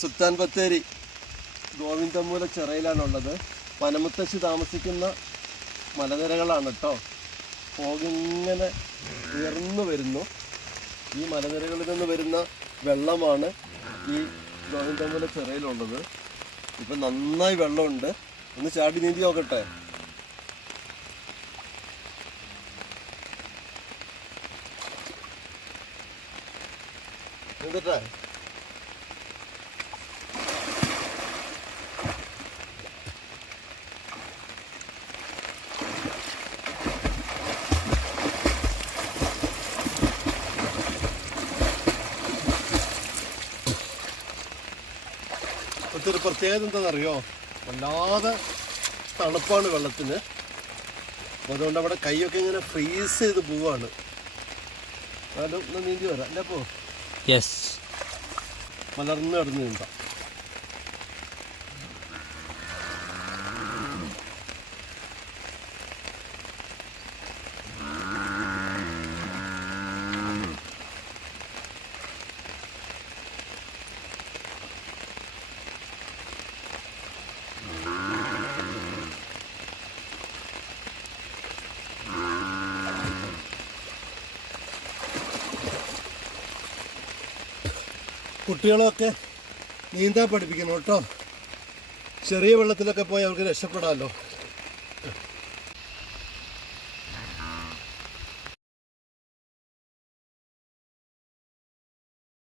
സുൽത്താൻ ബത്തേരി ഗോവിന്ദമൂല ചിറയിലാണുള്ളത്. വനമുത്തശ്ശി താമസിക്കുന്ന മലനിരകളാണ് കേട്ടോ പോകിങ്ങനെ ഉയർന്നു വരുന്നു. ഈ മലനിരകളിൽ നിന്ന് വരുന്ന വെള്ളമാണ് ഈ ഗോവിന്ദമൂല ചിറയിലുള്ളത്. ഇപ്പം നന്നായി വെള്ളമുണ്ട്. ഒന്ന് ചാടി നീന്തി നോക്കട്ടെ. എന്നിട്ടേ ഒരു പ്രത്യേകത എന്താണെന്നറിയോ? വല്ലാതെ തണുപ്പാണ് വെള്ളത്തിന്. അപ്പോൾ അതുകൊണ്ട് അവിടെ കൈയൊക്കെ ഇങ്ങനെ ഫ്രീസ് ചെയ്ത് പോവാണ്. എന്നാലും ഒന്ന് നീന്തി വരാം. അല്ലേ പോ യെസ് മലർന്ന് കിടന്ന് നീന്താം. കുട്ടികളൊക്കെ നീന്താൻ പഠിപ്പിക്കണം കേട്ടോ. ചെറിയ വെള്ളത്തിലൊക്കെ പോയി അവർക്ക് രക്ഷപ്പെടാമല്ലോ.